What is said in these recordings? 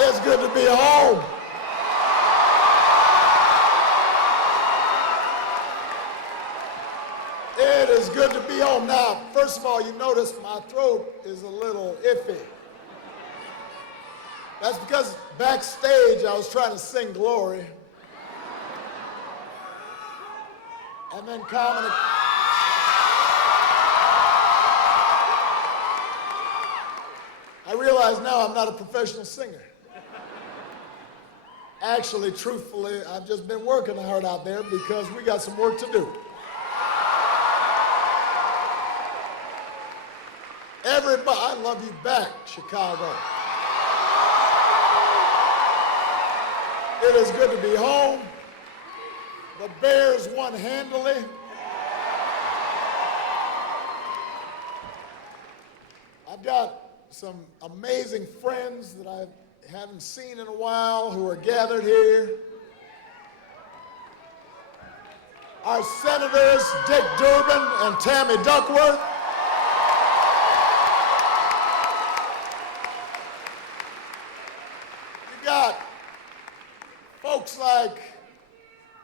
It's good to be home. It is good to be home. Now, first of all, you notice my throat is a little iffy. That's because backstage I was trying to sing Glory. And then comedy. I realize now I'm not a professional singer. Actually, truthfully, I've just been working hard out there because we got some work to do. Everybody, I love you back, Chicago. It is good to be home. The Bears won handily. I've got some amazing friends that I haven't seen in a while who are gathered here. Our senators, Dick Durbin and Tammy Duckworth. You got folks like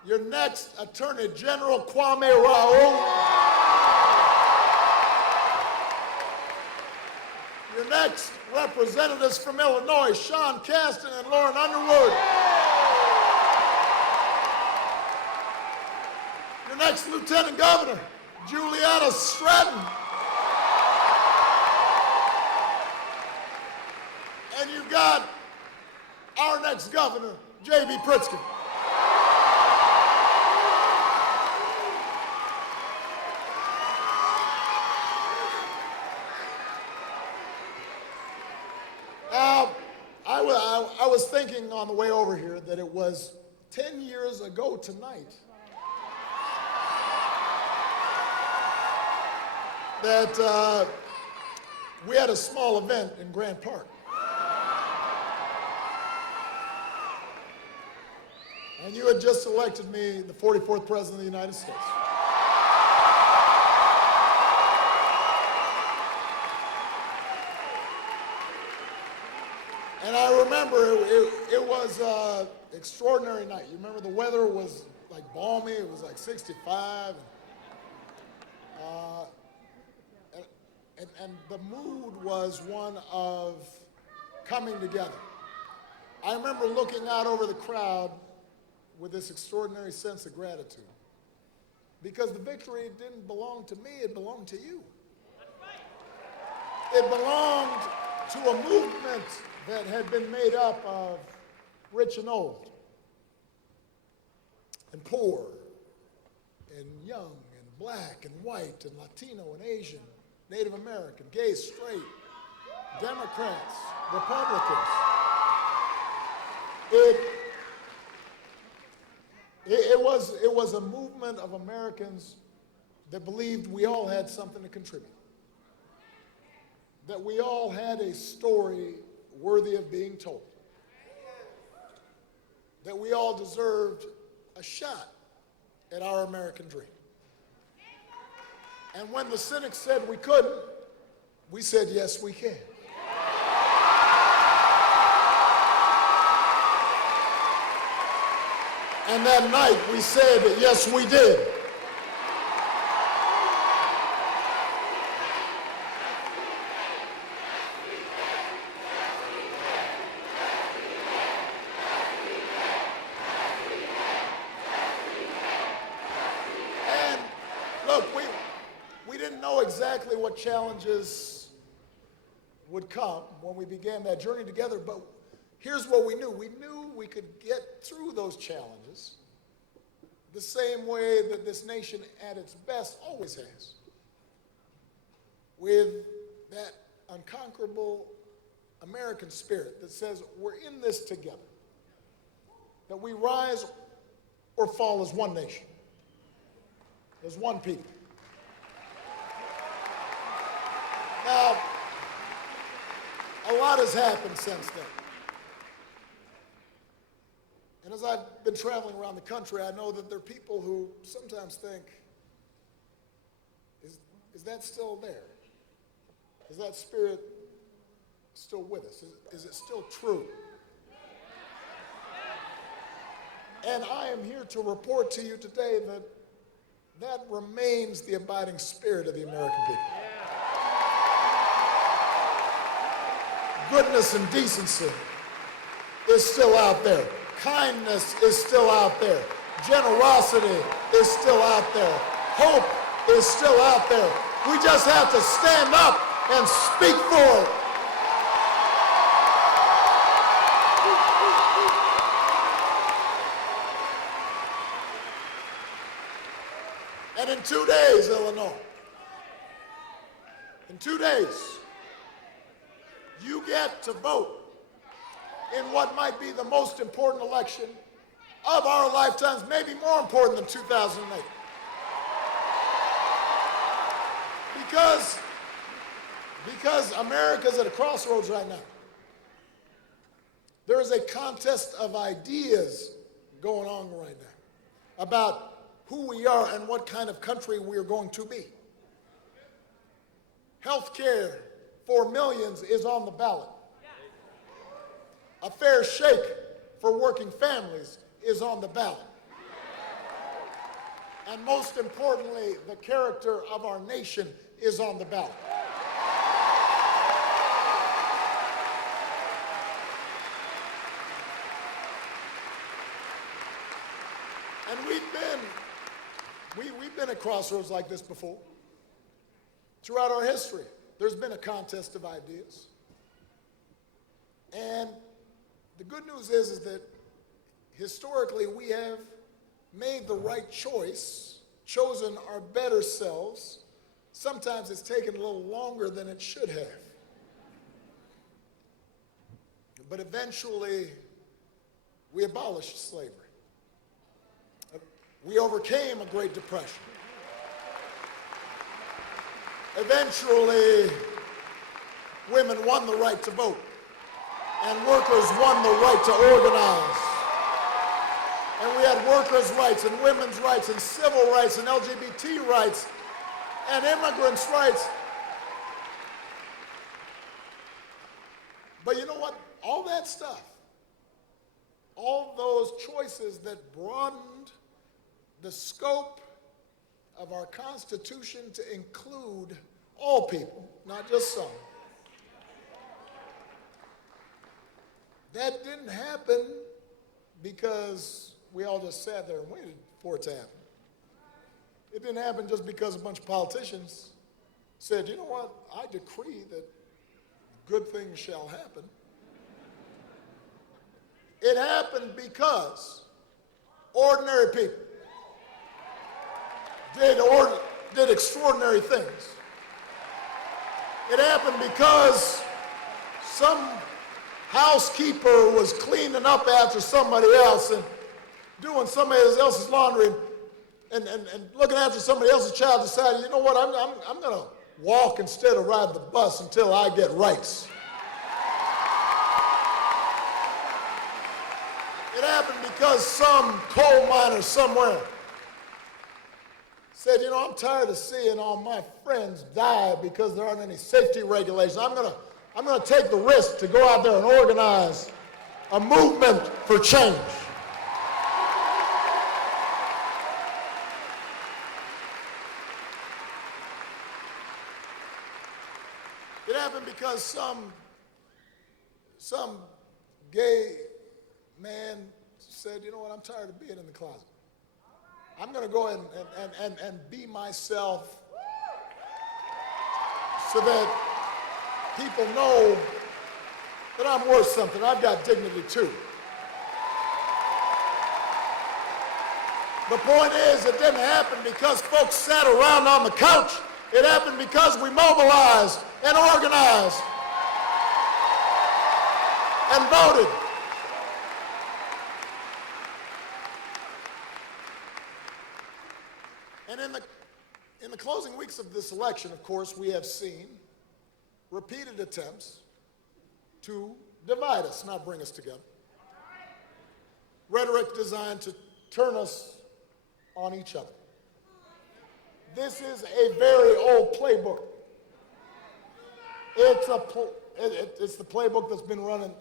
your next Attorney General, Kwame Raoul. Your next representatives from Illinois, Sean Casten and Lauren Underwood. Your next Lieutenant Governor, Juliana Stratton. And you've got our next governor, J.B. Pritzker. I was thinking on the way over here that it was 10 years ago tonight that we had a small event in Grant Park. And you had just elected me the 44th President of the United States. And I remember it was an extraordinary night. You remember the weather was like balmy. It was like 65. And the mood was one of coming together. I remember looking out over the crowd with this extraordinary sense of gratitude. Because the victory didn't belong to me, it belonged to you. It belonged to a movement that had been made up of rich and old, and poor, and young, and black, and white, and Latino, and Asian, Native American, gay, straight, Democrats, Republicans. It was a movement of Americans that believed we all had something to contribute, that we all had a story worthy of being told, that we all deserved a shot at our American dream. And when the cynics said we couldn't, we said, yes, we can. And that night we said, yes, we did. Exactly what challenges would come when we began that journey together, but here's what we knew. We knew we could get through those challenges the same way that this nation at its best always has, with that unconquerable American spirit that says we're in this together, that we rise or fall as one nation, as one people. Now, a lot has happened since then. And as I've been traveling around the country, I know that there are people who sometimes think, is that still there? Is that spirit still with us? Is it still true? And I am here to report to you today that that remains the abiding spirit of the American people. Goodness and decency is still out there. Kindness is still out there. Generosity is still out there. Hope is still out there. We just have to stand up and speak for it. And in 2 days, Illinois, in 2 days, you get to vote in what might be the most important election of our lifetimes, maybe more important than 2008. Because America's at a crossroads right now. There is a contest of ideas going on right now about who we are and what kind of country we are going to be. Health care for millions is on the ballot. A fair shake for working families is on the ballot. And most importantly, the character of our nation is on the ballot. And we've been at crossroads like this before. Throughout our history, there's been a contest of ideas. And the good news is that historically we have made the right choice, chosen our better selves. Sometimes it's taken a little longer than it should have. But eventually, we abolished slavery. We overcame a Great Depression. Eventually, women won the right to vote, and workers won the right to organize. And we had workers' rights and women's rights and civil rights and LGBT rights and immigrants' rights. But you know what? All that stuff, all those choices that broadened the scope of our Constitution to include all people, not just some. That didn't happen because we all just sat there and waited for it to happen. It didn't happen just because a bunch of politicians said, you know what, I decree that good things shall happen. It happened because ordinary people did extraordinary things. It happened because some housekeeper was cleaning up after somebody else and doing somebody else's laundry and looking after somebody else's child, decided, you know what, I'm going to walk instead of ride the bus until I get rights. It happened because some coal miner somewhere said, you know, I'm tired of seeing all my friends die because there aren't any safety regulations. I'm going to take the risk to go out there and organize a movement for change. It happened because some gay man said, you know what, I'm tired of being in the closet. I'm going to go and be myself so that people know that I'm worth something. I've got dignity too. The point is, it didn't happen because folks sat around on the couch. It happened because we mobilized and organized and voted. And in the closing weeks of this election, of course, we have seen repeated attempts to divide us, not bring us together. Rhetoric designed to turn us on each other. This is a very old playbook. It's the playbook that's been running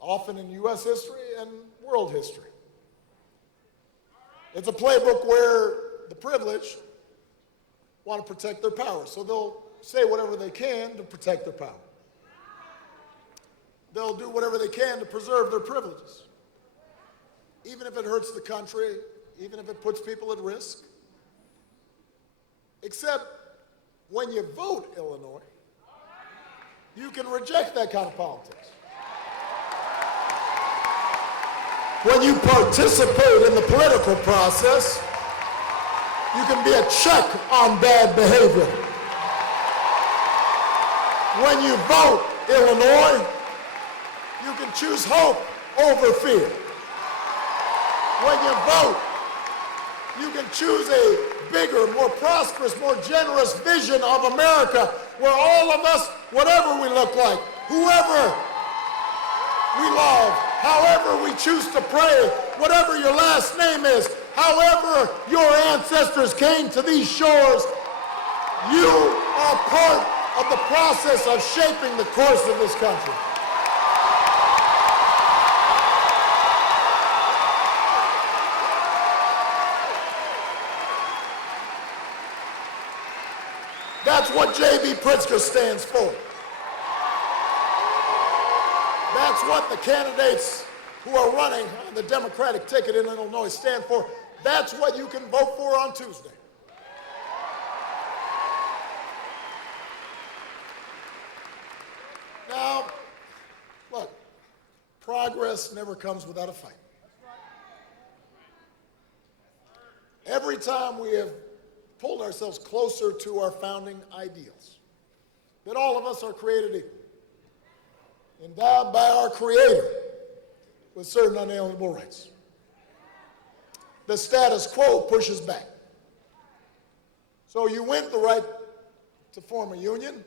often in U.S. history and world history. It's a playbook where the privileged want to protect their power, so they'll say whatever they can to protect their power. They'll do whatever they can to preserve their privileges, even if it hurts the country, even if it puts people at risk. Except when you vote Illinois, you can reject that kind of politics. When you participate in the political process, you can be a check on bad behavior. When you vote Illinois, you can choose hope over fear. When you vote, you can choose a bigger, more prosperous, more generous vision of America where all of us, whatever we look like, whoever we love, however we choose to pray, whatever your last name is, however your ancestors came to these shores, you are part of the process of shaping the course of this country. That's what J.B. Pritzker stands for. That's what the candidates who are running on the Democratic ticket in Illinois stand for. That's what you can vote for on Tuesday. Now, look, progress never comes without a fight. Every time we have pulled ourselves closer to our founding ideals, that all of us are created equal, endowed by our Creator with certain unalienable rights. The status quo pushes back. So you win the right to form a union.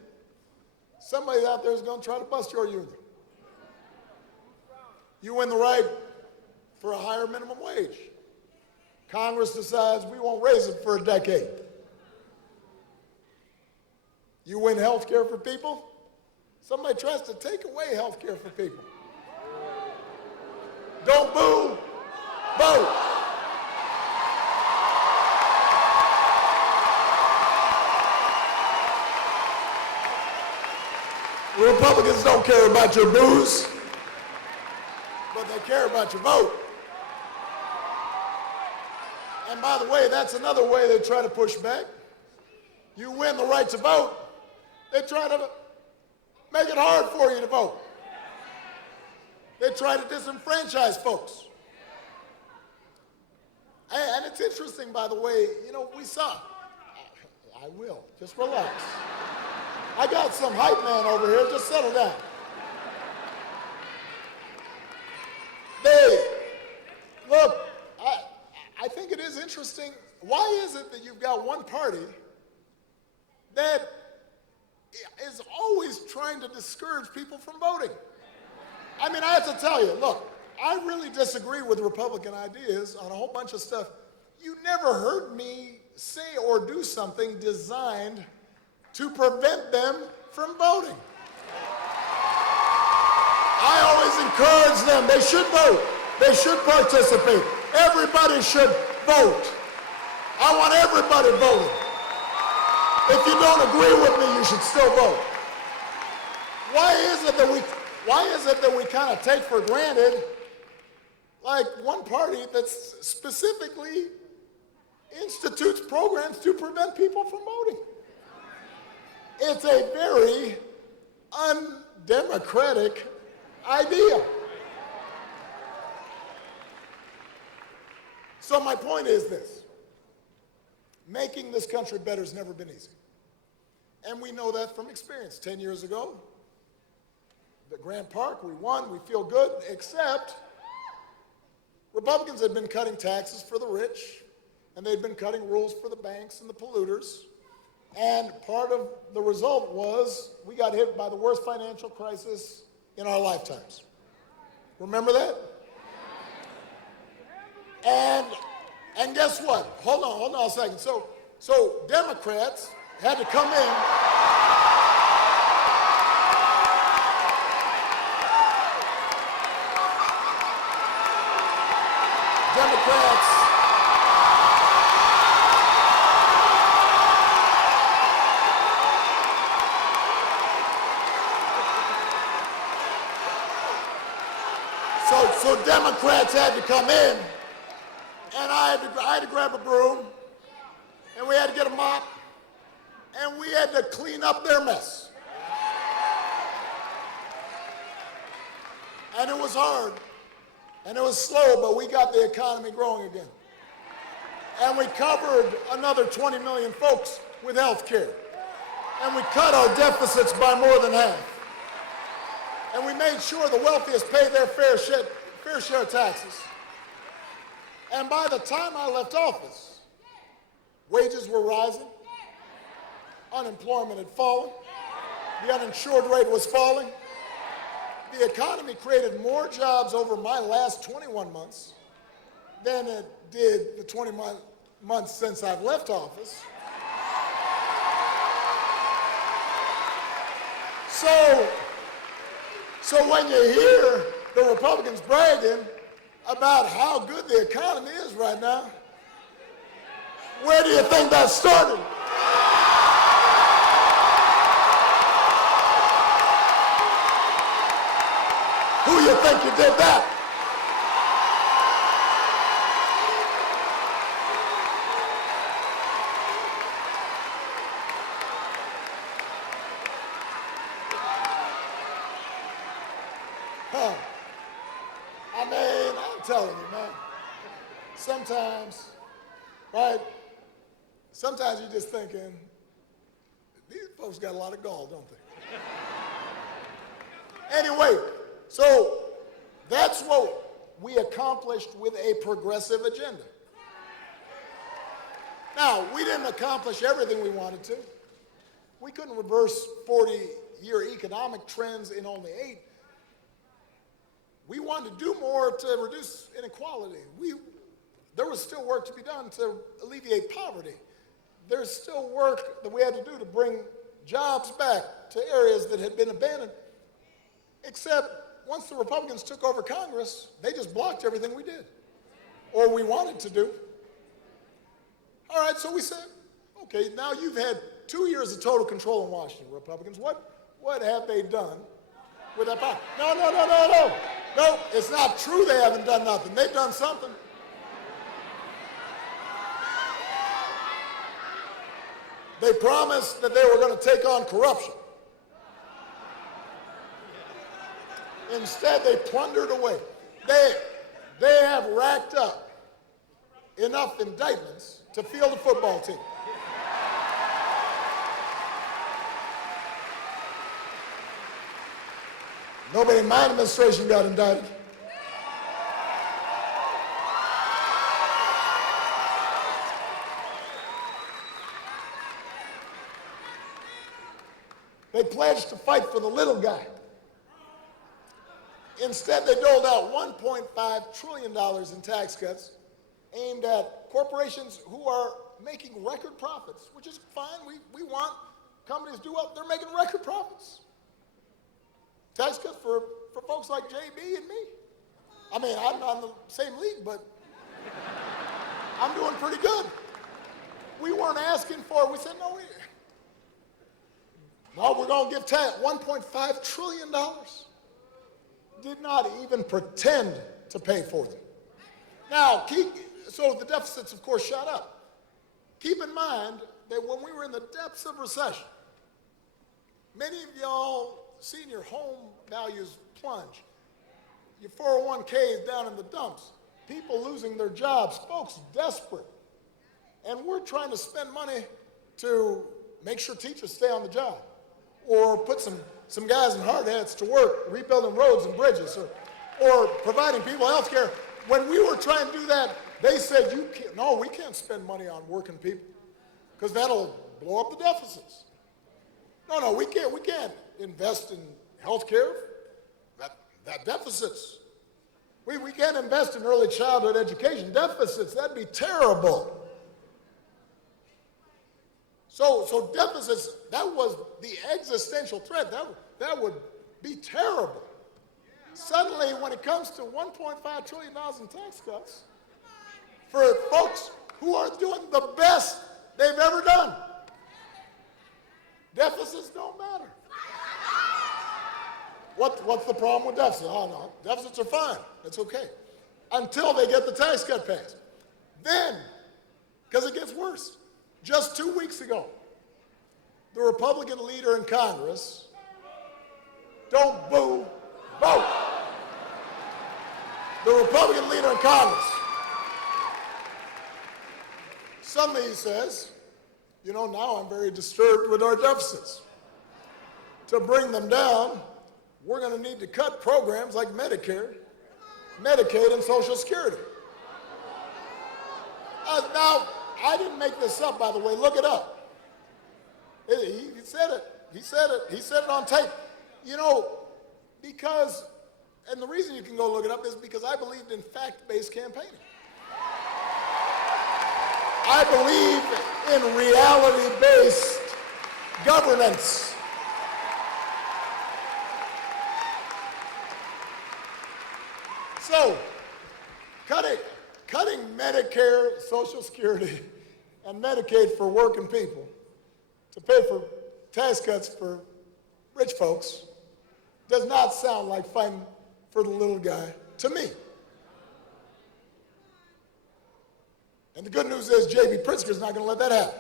Somebody out there is going to try to bust your union. You win the right for a higher minimum wage. Congress decides we won't raise it for a decade. You win health care for people. Somebody tries to take away health care for people. Don't boo, vote. Republicans don't care about your boos, but they care about your vote. And by the way, that's another way they try to push back. You win the right to vote, they try to make it hard for you to vote. They try to disenfranchise folks. And it's interesting, by the way, you know, we saw, I will, just relax. I got some hype man over here, just settle down. Look, I think it is interesting. Why is it that you've got one party that is always trying to discourage people from voting? I mean, I have to tell you, look, I really disagree with Republican ideas on a whole bunch of stuff. You never heard me say or do something designed to prevent them from voting. I always encourage them. They should vote. They should participate. Everybody should vote. I want everybody voting. If you don't agree with me, you should still vote. Why is it that we kind of take for granted, like, one party that specifically institutes programs to prevent people from voting? It's a very undemocratic idea. So my point is this: making this country better has never been easy. And we know that from experience. 10 years ago, at Grant Park, we won, we feel good, except Republicans had been cutting taxes for the rich, and they'd been cutting rules for the banks and the polluters. And part of the result was we got hit by the worst financial crisis in our lifetimes. Remember that? And guess what? Hold on a second. So Democrats had to come in. Democrats So Democrats had to come in, and I had to grab a broom, and we had to get a mop, and we had to clean up their mess. And it was hard, and it was slow, but we got the economy growing again. And we covered another 20 million folks with health care. And we cut our deficits by more than half. And we made sure the wealthiest pay their fair share of taxes. And by the time I left office, wages were rising, unemployment had fallen, the uninsured rate was falling. The economy created more jobs over my last 21 months than it did the 20 months since I've left office. So when you hear the Republicans bragging about how good the economy is right now, where do you think that started? Who you think you did that? I'm telling you, man. Sometimes, right? Sometimes you're just thinking, these folks got a lot of gall, don't they? Anyway, so that's what we accomplished with a progressive agenda. Now, we didn't accomplish everything we wanted to. We couldn't reverse 40-year economic trends in only 8. We wanted to do more to reduce inequality. There was still work to be done to alleviate poverty. There's still work that we had to do to bring jobs back to areas that had been abandoned. Except once the Republicans took over Congress, they just blocked everything we did, or we wanted to do. All right, so we said, okay, now you've had 2 years of total control in Washington, Republicans. What have they done with that power? No, it's not true they haven't done nothing. They've done something. They promised that they were going to take on corruption. Instead, they plundered away. They have racked up enough indictments to field a football team. Nobody in my administration got indicted. They pledged to fight for the little guy. Instead, they doled out $1.5 trillion in tax cuts aimed at corporations who are making record profits, which is fine. We want companies to do well. They're making record profits. Tax cuts for folks like JB and me. I mean, I'm not in the same league, but I'm doing pretty good. We weren't asking for it. We said, no, we're going to give tax $1.5 trillion. Did not even pretend to pay for them. Now, so the deficits, of course, shot up. Keep in mind that when we were in the depths of recession, many of y'all seen your home values plunge. Your 401k is down in the dumps. People losing their jobs, folks desperate. And we're trying to spend money to make sure teachers stay on the job, or put some guys in hard hats to work rebuilding roads and bridges, or providing people health care. When we were trying to do that, they said, we can't spend money on working people because that'll blow up the deficits. No, we can't invest in health care. That deficits. We can't invest in early childhood education. Deficits, that'd be terrible. So deficits, that was the existential threat. That would be terrible. Suddenly, when it comes to $1.5 trillion in tax cuts, for folks who are doing the best they've ever done, deficits don't matter. What's the problem with deficits? Oh, no, deficits are fine. It's okay. Until they get the tax cut passed. Then, because it gets worse. Just 2 weeks ago, the Republican leader in Congress, don't boo, vote. The Republican leader in Congress, suddenly he says, you know, now I'm very disturbed with our deficits. To bring them down, we're going to need to cut programs like Medicare, Medicaid, and Social Security. Now, I didn't make this up, by the way. Look it up. He said it. He said it. He said it on tape. You know, because, and the reason you can go look it up is because I believed in fact-based campaigning. I believe in reality-based governance. So, cutting Medicare, Social Security, and Medicaid for working people to pay for tax cuts for rich folks does not sound like fighting for the little guy to me. And the good news is J.B. Pritzker's not going to let that happen.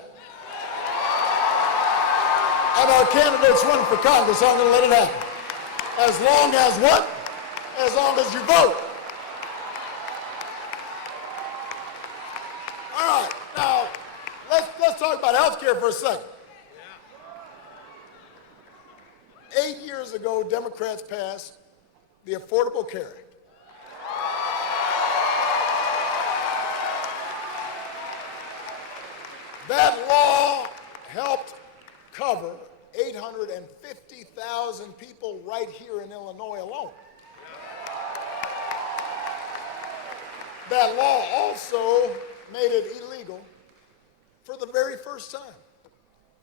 And our candidates running for Congress aren't going to let it happen. As long as what? As long as you vote. All right, now let's talk about health care for a second. 8 years ago, Democrats passed the Affordable Care Act. That law helped cover 850,000 people right here in Illinois alone. That law also made it illegal for the very first time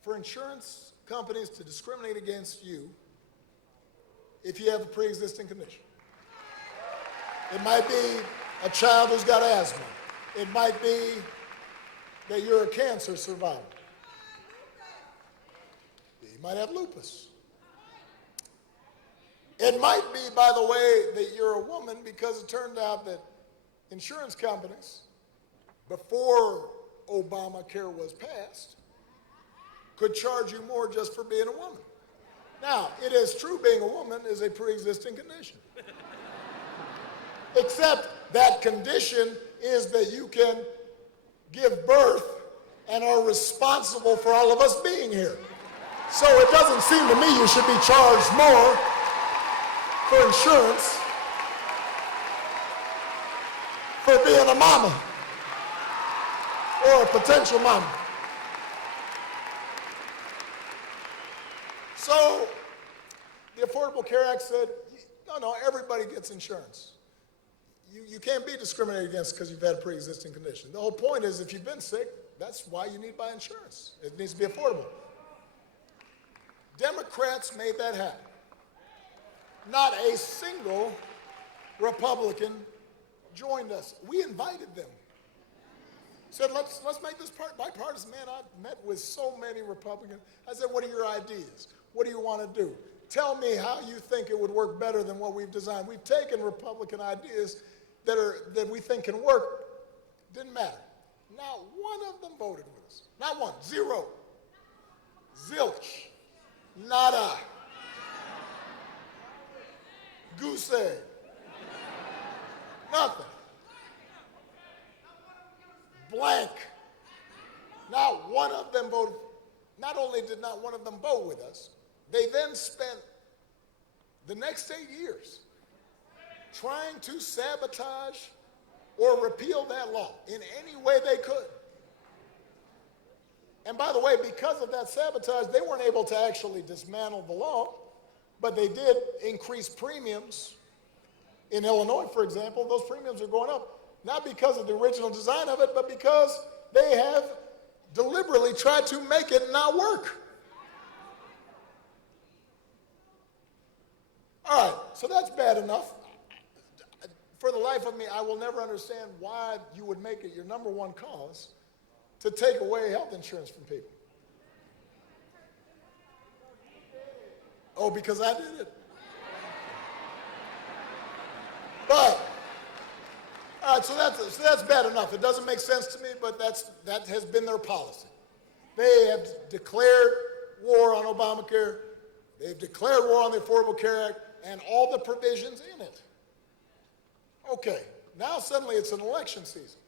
for insurance companies to discriminate against you if you have a pre-existing condition. It might be a child who's got asthma. It might be that you're a cancer survivor. You might have lupus. It might be, by the way, that you're a woman, because it turned out that insurance companies, before Obamacare was passed, could charge you more just for being a woman. Now, it is true being a woman is a pre-existing condition. Except that condition is that you can give birth and are responsible for all of us being here. So it doesn't seem to me you should be charged more for insurance for being a mama or a potential mama. So the Affordable Care Act said, no, everybody gets insurance. You can't be discriminated against because you've had a pre-existing condition. The whole point is if you've been sick, that's why you need to buy insurance. It needs to be affordable. Democrats made that happen. Not a single Republican joined us. We invited them. Said, let's make this bipartisan. Man, I've met with so many Republicans. I said, what are your ideas? What do you want to do? Tell me how you think it would work better than what we've designed. We've taken Republican ideas that we think can work. Didn't matter. Not one of them voted with us. Not one. Zero. Zilch. Nada. Goose egg. Nothing. Blank. Not one of them voted. Not only did not one of them vote with us, they then spent the next 8 years trying to sabotage or repeal that law in any way they could. And by the way, because of that sabotage, they weren't able to actually dismantle the law, but they did increase premiums. In Illinois, for example, those premiums are going up, not because of the original design of it, but because they have deliberately tried to make it not work. All right, so that's bad enough. For the life of me, I will never understand why you would make it your number one cause to take away health insurance from people. Oh, because I did it. right, so that's bad enough. It doesn't make sense to me, but that has been their policy. They have declared war on Obamacare. They've declared war on the Affordable Care Act and all the provisions in it. Okay, now suddenly it's an election season.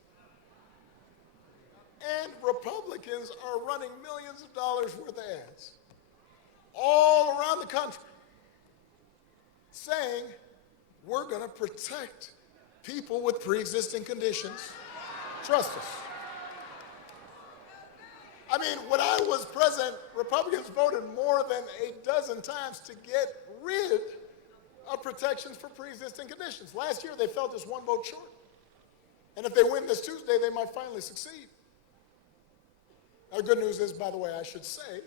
And Republicans are running millions of dollars worth of ads all around the country saying we're going to protect people with pre-existing conditions. Trust us. I mean, when I was president, Republicans voted more than a dozen times to get rid of protections for pre-existing conditions. Last year, they fell just one vote short. And if they win this Tuesday, they might finally succeed. Now, the good news is, by the way, I should say,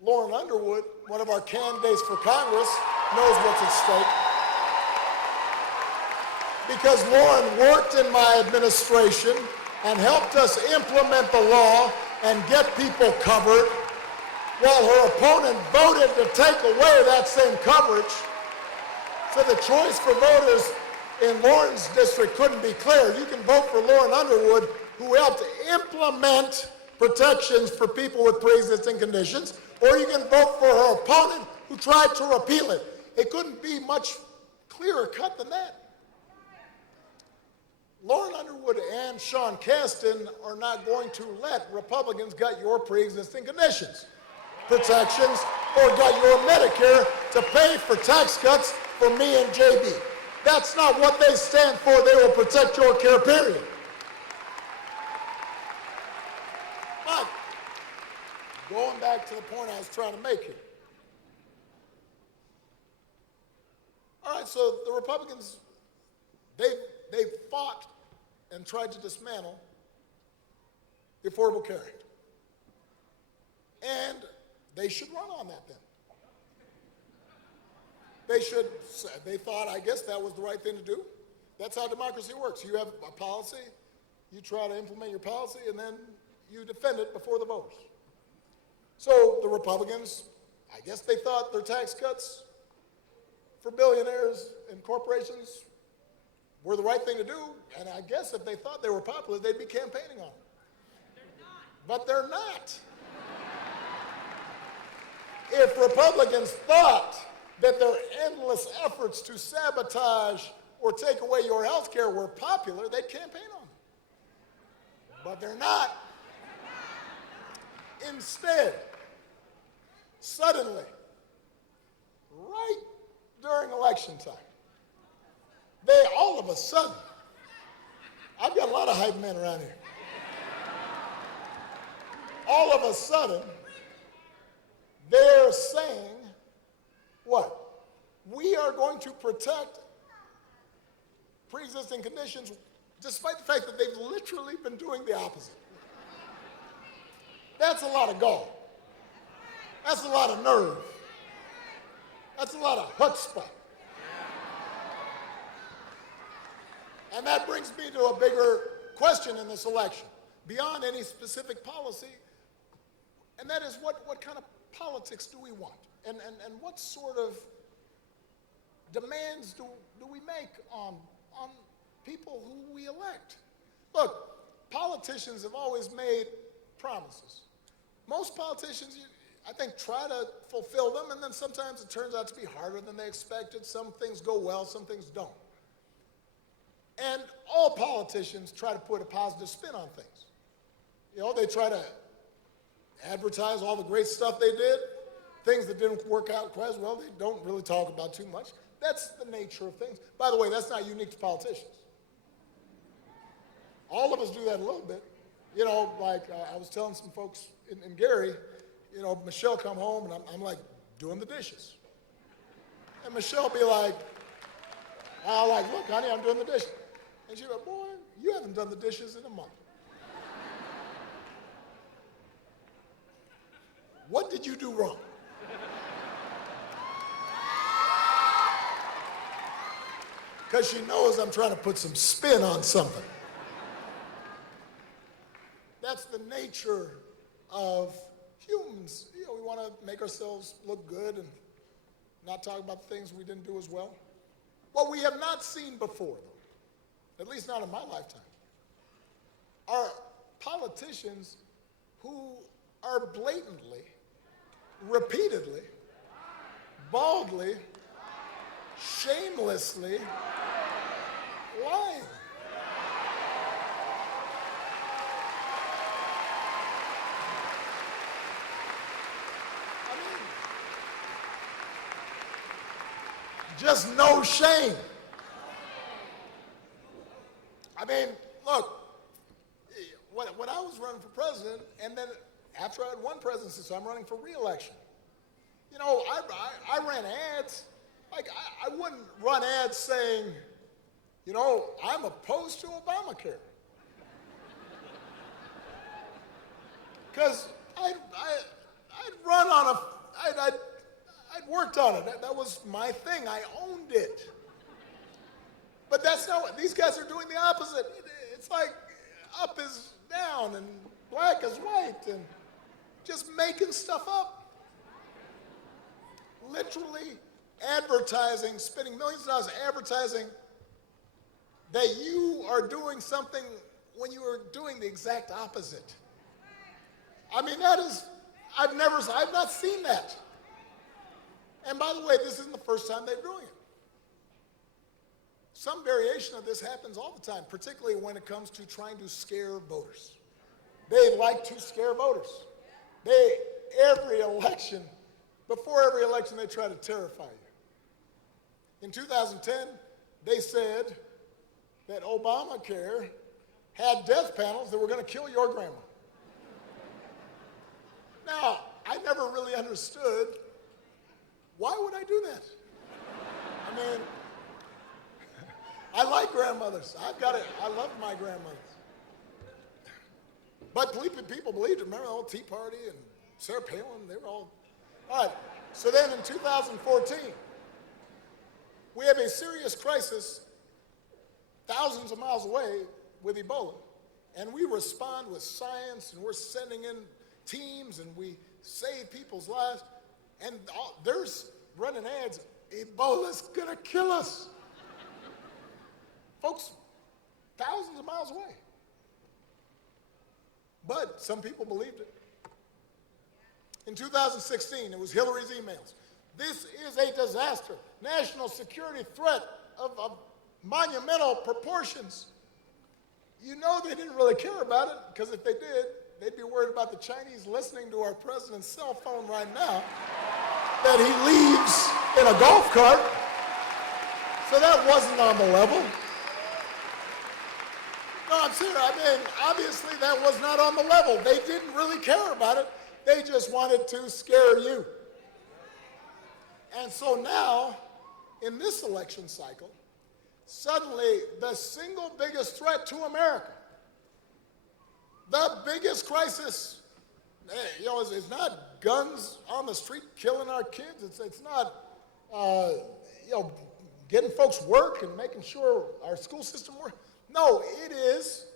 Lauren Underwood, one of our candidates for Congress, knows what's at stake. Because Lauren worked in my administration and helped us implement the law and get people covered, while her opponent voted to take away that same coverage. So the choice for voters in Lauren's district couldn't be clear. You can vote for Lauren Underwood, who helped implement protections for people with pre-existing conditions, or you can vote for her opponent, who tried to repeal it. It couldn't be much clearer cut than that. Lauren Underwood and Sean Casten are not going to let Republicans get your pre-existing conditions protections or get your Medicare to pay for tax cuts for me and JB. That's not what they stand for. They will protect your care, period. But going back to the point I was trying to make here. All right, so the Republicans, they fought and tried to dismantle the Affordable Care Act. And they should run on that then. They thought, I guess that was the right thing to do. That's how democracy works. You have a policy, you try to implement your policy, and then you defend it before the voters. So the Republicans, I guess they thought their tax cuts for billionaires and corporations were the right thing to do, and I guess if they thought they were popular, they'd be campaigning on it. But they're not. If Republicans thought that their endless efforts to sabotage or take away your health care were popular, they'd campaign on it. But they're not. Instead, suddenly, right during election time, they all of a sudden, I've got a lot of hype men around here. All of a sudden, they're saying, what? We are going to protect pre-existing conditions despite the fact that they've literally been doing the opposite. That's a lot of gall. That's a lot of nerve. That's a lot of chutzpah. And that brings me to a bigger question in this election, beyond any specific policy, and that is what kind of politics do we want? And what sort of demands do we make on people who we elect? Look, politicians have always made promises. Most politicians, I think, try to fulfill them, and then sometimes it turns out to be harder than they expected. Some things go well, some things don't. And all politicians try to put a positive spin on things. You know, they try to advertise all the great stuff they did. Things that didn't work out quite as well, they don't really talk about too much. That's the nature of things. By the way, that's not unique to politicians. All of us do that a little bit. You know, like I was telling some folks in Gary, you know, Michelle come home and I'm like doing the dishes. And Michelle be like, look, honey, I'm doing the dishes. And she'd be like, boy, you haven't done the dishes in a month. What did you do wrong? Because she knows I'm trying to put some spin on something. That's the nature of humans. You know, we want to make ourselves look good and not talk about the things we didn't do as well. What we have not seen before, though, at least not in my lifetime, are politicians who are blatantly, repeatedly, baldly, shamelessly lying. I mean, just no shame. I mean, look, when I was running for president, and then after I had won presidency, so I'm running for re-election, you know, I ran ads. Like, I wouldn't run ads saying, you know, I'm opposed to Obamacare. Because I'd run on I'd worked on it. That was my thing. I owned it. But that's not what, these guys are doing the opposite. It's like up is down and black is white and just making stuff up. Literally advertising, spending millions of dollars advertising that you are doing something when you are doing the exact opposite. I mean, that is, I've not seen that. And by the way, this isn't the first time they're doing it. Some variation of this happens all the time, particularly when it comes to trying to scare voters. They like to scare voters. Every election, before every election, they try to terrify you. In 2010, they said that Obamacare had death panels that were going to kill your grandma. Now, I never really understood, why would I do that? I mean, I like grandmothers. I love my grandmothers. But people believed it. Remember the whole Tea Party and Sarah Palin, they were all right. So then in 2014, we have a serious crisis thousands of miles away with Ebola. And we respond with science, and we're sending in teams, and we save people's lives. And there's running ads, Ebola's gonna kill us. Folks, thousands of miles away. But some people believed it. In 2016, it was Hillary's emails. This is a disaster, national security threat of monumental proportions. You know they didn't really care about it, because if they did, they'd be worried about the Chinese listening to our president's cell phone right now that he leaves in a golf cart. So that wasn't on the level. No, I'm serious. I mean, obviously that was not on the level. They didn't really care about it. They just wanted to scare you. And so now, in this election cycle, suddenly the single biggest threat to America, the biggest crisis, you know, it's not guns on the street killing our kids. It's not, you know, getting folks work and making sure our school system works. No, it is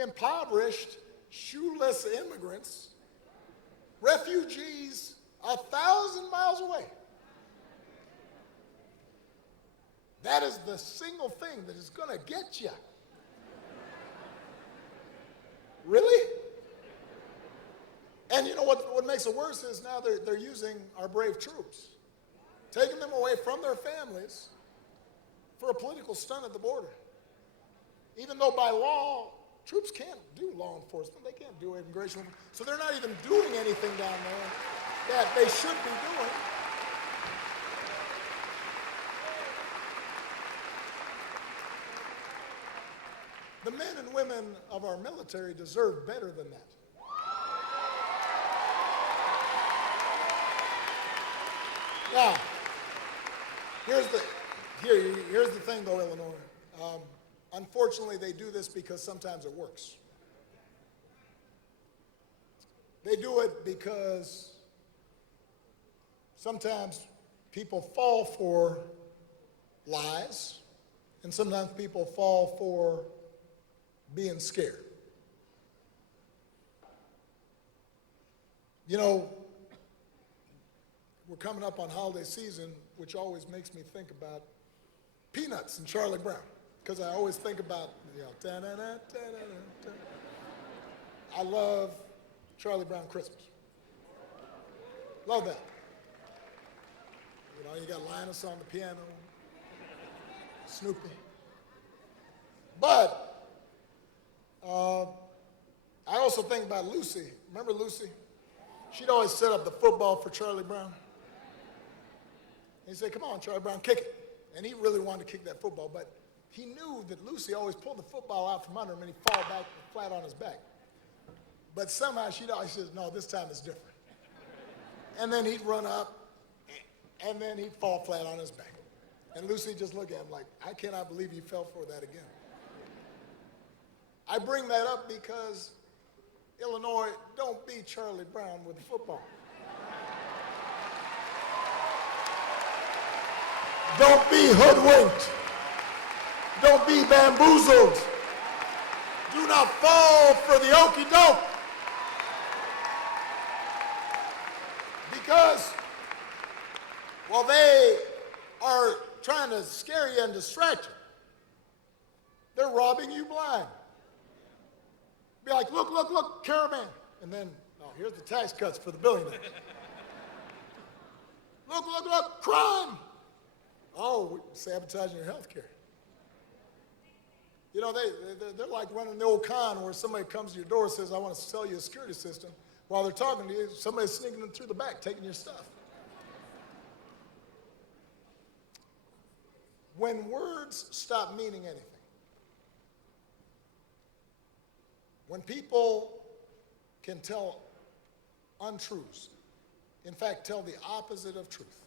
impoverished, shoeless immigrants, refugees 1,000 miles away. That is the single thing that is going to get you. Really? And you know what makes it worse is now they're using our brave troops, taking them away from their families for a political stunt at the border. Even though by law, troops can't do law enforcement. They can't do immigration. So they're not even doing anything down there that they should be doing. The men and women of our military deserve better than that. Now, here's the thing, though, Illinois. Unfortunately, they do this because sometimes it works. They do it because sometimes people fall for lies, and sometimes people fall for being scared. You know, we're coming up on holiday season, which always makes me think about Peanuts and Charlie Brown. because I always think about, da-da-da-da-da-da. I love Charlie Brown Christmas. Love that. You got Linus on the piano, Snoopy. But I also think about Lucy. Remember Lucy? She'd always set up the football for Charlie Brown. And he'd say, come on, Charlie Brown, kick it. And he really wanted to kick that football, but he knew that Lucy always pulled the football out from under him and he'd fall back flat on his back. But somehow she'd always say, no, this time it's different. And then he'd run up, and then he'd fall flat on his back. And Lucy just looked at him like, I cannot believe you fell for that again. I bring that up because Illinois, don't beat Charlie Brown with the football. Don't be hoodwinked. Don't be bamboozled. Do not fall for the okey doke. Because while they are trying to scare you and distract you, they're robbing you blind. Be like, look, look, look, caravan. And then, oh, here's the tax cuts for the billionaires. Look, look, look, crime. Oh, we're sabotaging your health care. You know, they're like running the old con where somebody comes to your door and says, I want to sell you a security system. While they're talking to you, somebody's sneaking in through the back, taking your stuff. When words stop meaning anything, when people can tell untruths, in fact, tell the opposite of truth,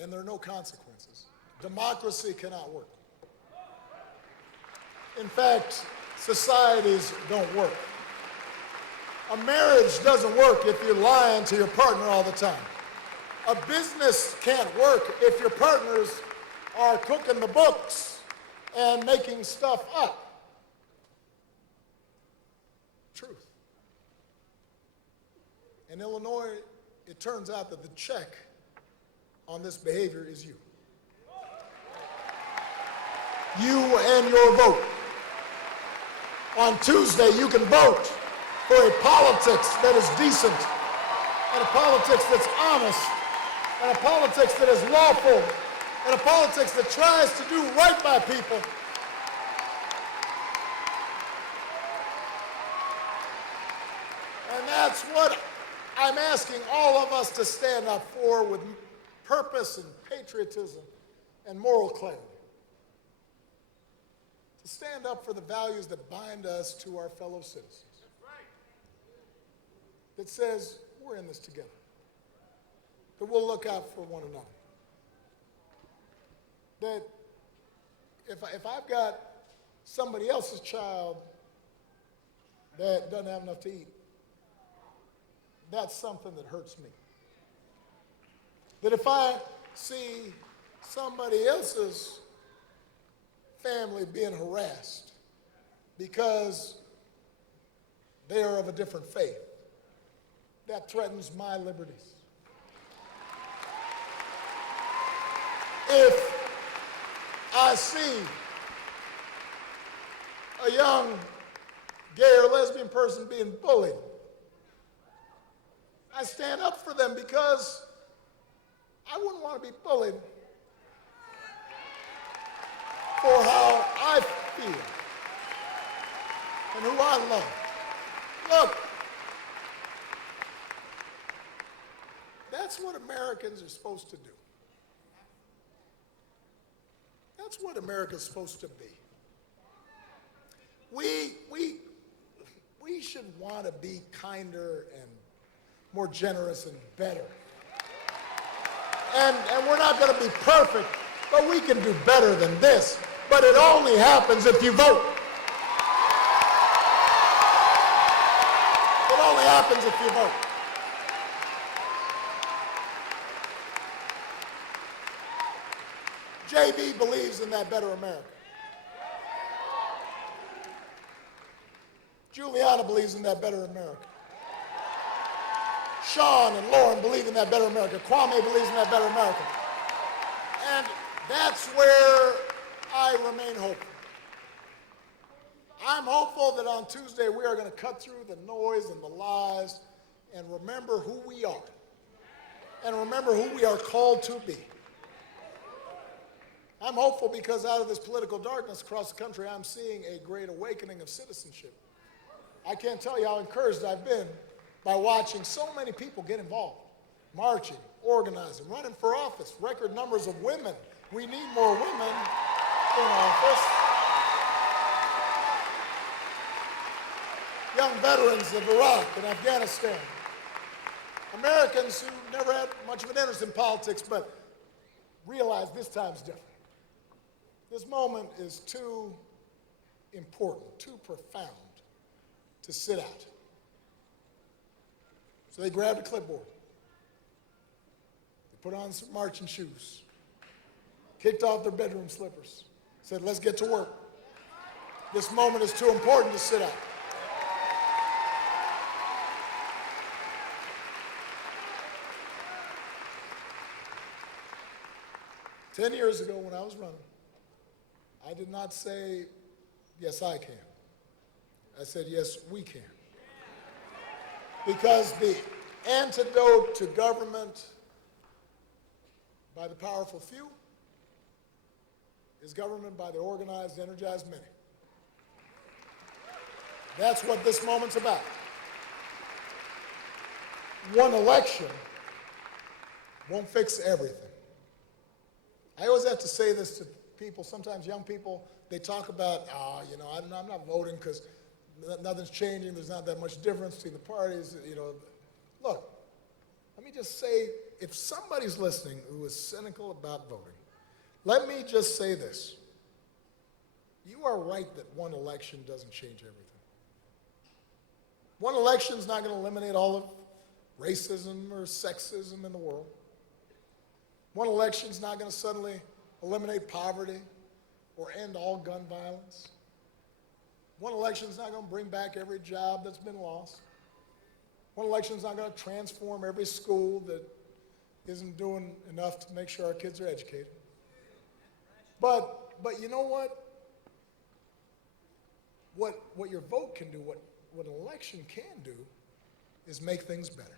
and there are no consequences, democracy cannot work. In fact, societies don't work. A marriage doesn't work if you're lying to your partner all the time. A business can't work if your partners are cooking the books and making stuff up. Truth. In Illinois, it turns out that the check on this behavior is you. You and your vote. On Tuesday, you can vote for a politics that is decent, and a politics that's honest, and a politics that is lawful, and a politics that tries to do right by people. And that's what I'm asking all of us to stand up for with purpose and patriotism and moral clarity. To stand up for the values that bind us to our fellow citizens. That says we're in this together, that we'll look out for one another, that if I've got somebody else's child that doesn't have enough to eat, that's something that hurts me. That if I see somebody else's family being harassed because they are of a different faith, that threatens my liberties. If I see a young gay or lesbian person being bullied, I stand up for them because I wouldn't want to be bullied for how I feel and who I love. Look, that's what Americans are supposed to do. That's what America's supposed to be. We should want to be kinder and more generous and better. And we're not going to be perfect, but we can do better than this. But it only happens if you vote. It only happens if you vote. JB believes in that better America. Juliana believes in that better America. Sean and Lauren believe in that better America. Kwame believes in that better America. And that's where I remain hopeful. I'm hopeful that on Tuesday we are going to cut through the noise and the lies and remember who we are and remember who we are called to be. I'm hopeful because out of this political darkness across the country, I'm seeing a great awakening of citizenship. I can't tell you how encouraged I've been by watching so many people get involved, marching, organizing, running for office, record numbers of women. We need more women in office. Young veterans of Iraq and Afghanistan. Americans who never had much of an interest in politics, but realize this time's different. This moment is too important, too profound to sit out. So they grabbed a clipboard. They put on some marching shoes, kicked off their bedroom slippers, said, let's get to work. This moment is too important to sit out. Ten years ago when I was running, I did not say, yes, I can. I said, yes, we can. Because the antidote to government by the powerful few is government by the organized, energized many. That's what this moment's about. One election won't fix everything. I always have to say this to people, sometimes young people, they talk about, I'm not voting because nothing's changing, there's not that much difference between the parties, Look, let me just say, if somebody's listening who is cynical about voting, let me just say this. You are right that one election doesn't change everything. One election's not going to eliminate all of racism or sexism in the world. One election's not going to suddenly eliminate poverty or end all gun violence. One election's not going to bring back every job that's been lost. One election's not going to transform every school that isn't doing enough to make sure our kids are educated. But you know what? What your vote can do, what an election can do, is make things better.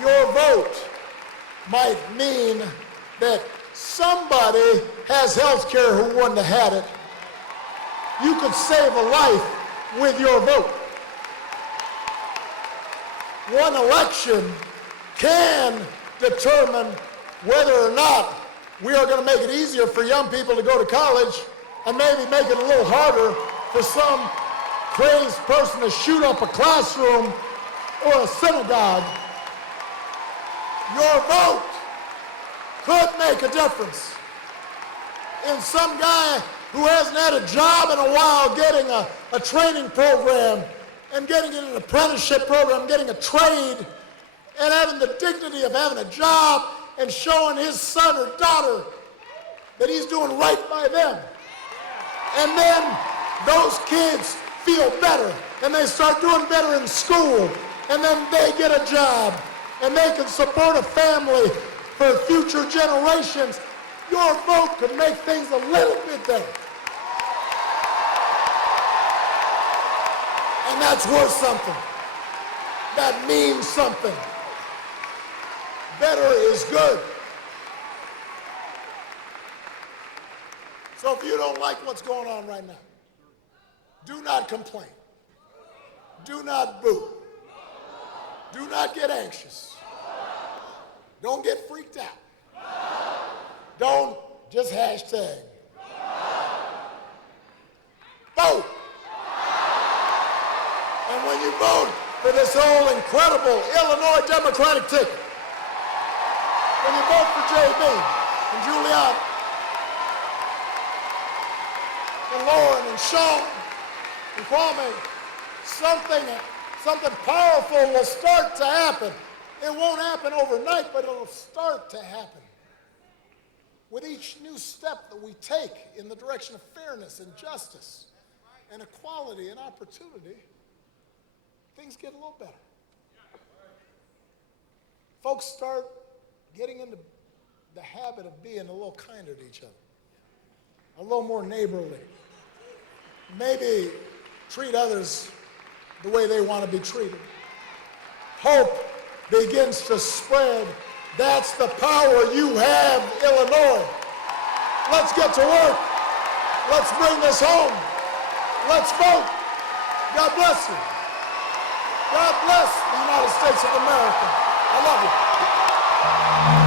Your vote might mean that somebody has health care who wouldn't have had it. You could save a life with your vote. One election can determine whether or not we are going to make it easier for young people to go to college and maybe make it a little harder for some crazed person to shoot up a classroom or a synagogue. Your vote could make a difference in some guy who hasn't had a job in a while getting a training program and getting an apprenticeship program, getting a trade, and having the dignity of having a job and showing his son or daughter that he's doing right by them. And then those kids feel better and they start doing better in school, and then they get a job and they can support a family for future generations. Your vote could make things a little bit better. And that's worth something. That means something. Better is good. So if you don't like what's going on right now, do not complain. Do not boo. Do not get anxious. Don't get freaked out. Don't just hashtag. Vote. And when you vote for this whole incredible Illinois Democratic ticket, when you vote for J.B. and Juliana and Lauren and Sean and Kwame, something powerful will start to happen. It won't happen overnight, but it'll start to happen. With each new step that we take in the direction of fairness and justice and equality and opportunity, things get a little better. Folks start getting into the habit of being a little kinder to each other, a little more neighborly. Maybe treat others the way they want to be treated. Hope begins to spread. That's the power you have, Illinois. Let's get to work. Let's bring this home. Let's vote. God bless you. God bless the United States of America. I love you.